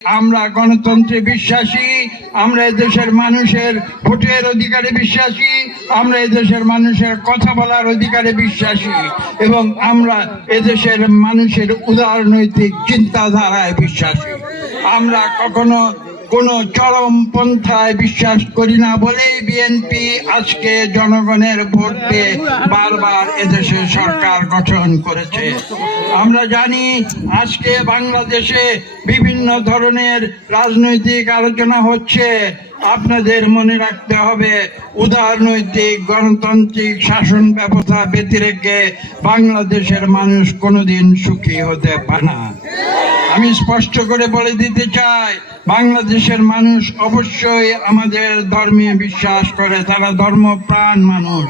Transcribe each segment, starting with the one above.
আমরা গণতন্ত্রে বিশ্বাসী, আমরা এদেশের মানুষের ভোটের অধিকারে বিশ্বাসী, আমরা এদেশের মানুষের কথা বলার অধিকারে বিশ্বাসী এবং আমরা এদেশের মানুষের উদারনৈতিক চিন্তাধারায় বিশ্বাসী। আমরা কখনো কোনো চরমপন্থায় বিশ্বাস করি না বলেই বিএনপি আজকে জনগণের ভোট পেয়ে বারবার এদেশে সরকার গঠন করেছে। আমরা জানি আজকে বাংলাদেশে বিভিন্ন ধরনের রাজনৈতিক আলোচনা হচ্ছে। আপনাদের মনে রাখতে হবে, উদারনৈতিক গণতান্ত্রিক শাসন ব্যবস্থা ব্যতিরেকে বাংলাদেশের মানুষ কোনোদিন সুখী হতে পারে না। আমি স্পষ্ট করে বলে দিতে চাই, বাংলাদেশের মানুষ অবশ্যই আমাদের ধর্মে বিশ্বাস করে, তারা ধর্মপ্রাণ মানুষ,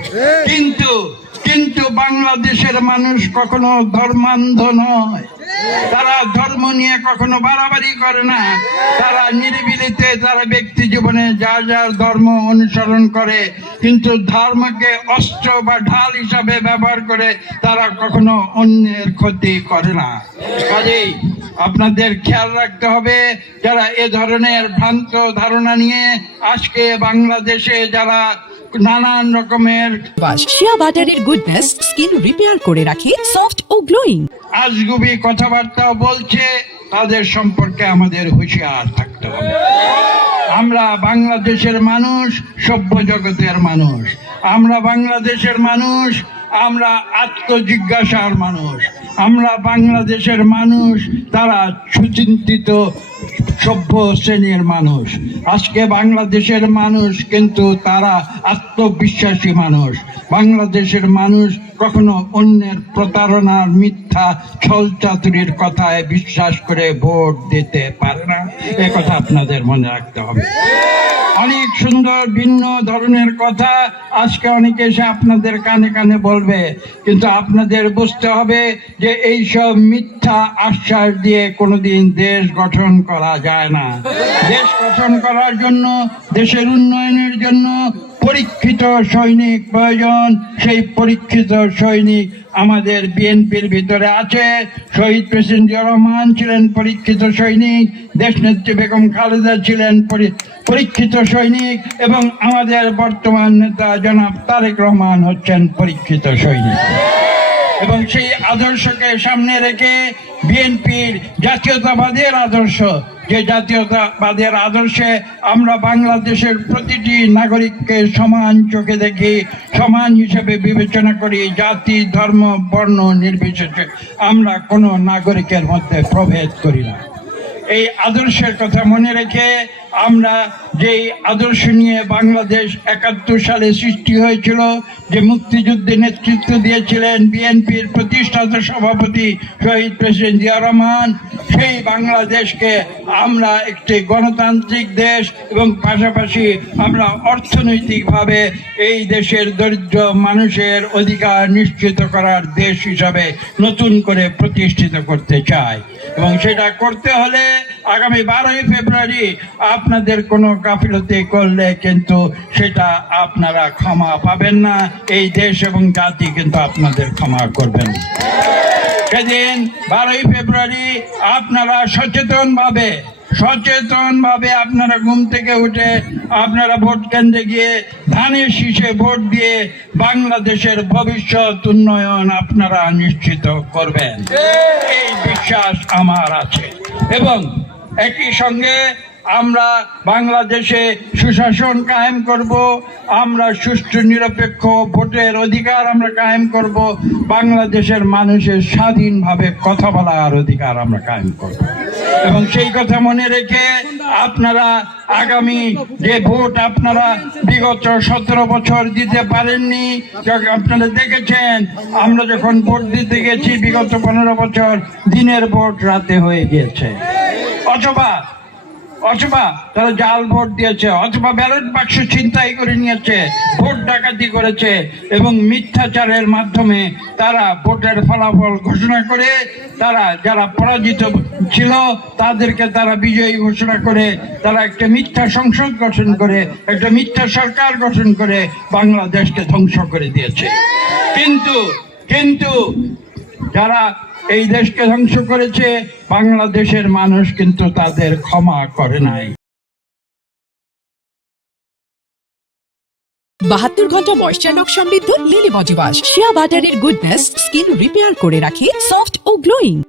কিন্তু বাংলাদেশের মানুষ কখনো ধর্মান্ধ নয়। তারা ধর্ম নিয়ে কখনো বাড়াবাড়ি করে না। তারা নিরিবিলিতে তারা ব্যক্তি জীবনে যার যার ধর্ম অনুসরণ করে, কিন্তু ধর্মকে অস্ত্র বা ঢাল হিসাবে ব্যবহার করে তারা কখনো অন্যের ক্ষতি করে না। কাজেই আপনাদের খেয়াল রাখতে হবে, যারা এ ধরনের ভ্রান্ত ধারণা নিয়ে আজকে বাংলাদেশে যারা নানান রকমের শিয়া বাটারের গুডনেস স্কিন রিপেয়ার করে রাখে সফট ও গ্লোয়িং আজগুবি কথাবার্তা বলছে, তাদের সম্পর্কে আমাদের হুঁশিয়ার থাকতে হবে। আমরা বাংলাদেশের মানুষ, সভ্য জগতের মানুষ, আমরা বাংলাদেশের মানুষ, আমরা আত্মজিজ্ঞাসার মানুষ, আমরা বাংলাদেশের মানুষ তারা সুচিন্তিত সভ্য শ্রেণীর মানুষ। আজকে বাংলাদেশের মানুষ কিন্তু তারা আত্মবিশ্বাসী মানুষ। বাংলাদেশের মানুষ কখনো অন্যের প্রতারণার মিথ্যা ছলচাতুরির কথায় বিশ্বাস করে ভোট দিতে পারে না। এ কথা আপনাদের মনে রাখতে হবে। অনেক সুন্দর ভিন্ন ধরনের কথা আজকে অনেকে এসে আপনাদের কানে কানে বলবে, কিন্তু আপনাদের বুঝতে হবে যে এইসব মিথ্যা আশ্বাস দিয়ে কোনোদিন দেশ গঠন করা যায় না। দেশ গঠন করার জন্য, দেশের উন্নয়নের জন্য পরীক্ষিত সৈনিক প্রয়োজন। সেই পরীক্ষিত সৈনিক আমাদের বিএনপির ভিতরে আছে। শহীদ প্রেসিডেন্ট জিয়া রহমান ছিলেন পরীক্ষিত সৈনিক, দেশনেত্রী বেগম খালেদা ছিলেন পরীক্ষিত সৈনিক এবং আমাদের বর্তমান নেতা জনাব তারেক রহমান হচ্ছেন পরীক্ষিত সৈনিক। এবং সেই আদর্শকে সামনে রেখে বিএনপির জাতীয়তাবাদের আদর্শ, যে জাতীয়তাবাদের আদর্শে আমরা বাংলাদেশের প্রতিটি নাগরিককে সমান চোখে দেখি, সমান হিসেবে বিবেচনা করি, জাতি ধর্ম বর্ণ নির্বিশেষে আমরা কোনো নাগরিকের মধ্যে প্রভেদ করি না। এই আদর্শের কথা মনে রেখে আমরা যেই আদর্শ নিয়ে বাংলাদেশ ৭১ সালে সৃষ্টি হয়েছিল, যে মুক্তিযুদ্ধে নেতৃত্ব দিয়েছিলেন বিএনপির প্রতিষ্ঠাতা সভাপতি শহীদ প্রেসিডেন্ট জিয়া রহমান, সেই বাংলাদেশকে আমরা একটি গণতান্ত্রিক দেশ এবং পাশাপাশি আমরা অর্থনৈতিকভাবে এই দেশের দরিদ্র মানুষের অধিকার নিশ্চিত করার দেশ হিসাবে নতুন করে প্রতিষ্ঠিত করতে চাই। এবং সেটা করতে হলে আগামী 12ই ফেব্রুয়ারি আপনাদের কোনো গাফিলতি করলে কিন্তু সেটা আপনারা ক্ষমা পাবেন না। এই দেশ এবং জাতি কিন্তু আপনাদের ক্ষমা করবেন। সেদিন 12ই ফেব্রুয়ারি আপনারা সচেতনভাবে আপনারা ঘুম থেকে উঠে আপনারা ভোট কেন্দ্রে গিয়ে ধানের শীষে ভোট দিয়ে বাংলাদেশের ভবিষ্যৎ উন্নয়ন আপনারা নিশ্চিত করবেন, এই বিশ্বাস আমার আছে। এবং একই সঙ্গে আমরা বাংলাদেশে সুশাসন কায়েম করব, আমরা সুষ্ঠু নিরপেক্ষ ভোটের অধিকার আমরা কায়েম করব, বাংলাদেশের মানুষের স্বাধীনভাবে কথা বলার অধিকার আমরা কায়েম করব। এবং সেই কথা মনে রেখে আপনারা আগামী যে ভোট আপনারা বিগত 17 বছর দিতে পারেননি, আপনারা দেখেছেন আমরা যখন ভোট দিতে গেছি বিগত 15 বছর দিনের ভোট রাতে হয়ে গিয়েছে, অথবা তারা জাল ভোট দিয়েছে, অথবা ব্যালট বাক্স ছিনতাই করে নিয়েছে, ভোট ডাকাতি করেছে এবং মিথ্যাচারের মাধ্যমে তারা ভোটের ফলাফল ঘোষণা করে তারা যারা পরাজিত ছিল তাদেরকে তারা বিজয়ী ঘোষণা করে তারা একটা মিথ্যা সংসদ গঠন করে, একটা মিথ্যা সরকার গঠন করে বাংলাদেশকে ধ্বংস করে দিয়েছে। কিন্তু যারা এই দেশকে ধ্বংস করেছে, বাংলাদেশের মানুষ কিন্তু তাদের ক্ষমা করে নাই। 72 ঘন্টা ময়শ্চার সমৃদ্ধ লিলি বডি ওয়াশ শিয়া বাটারের গুডনেস স্কিন রিপেয়ার করে রাখে সফট ও গ্লোয়িং।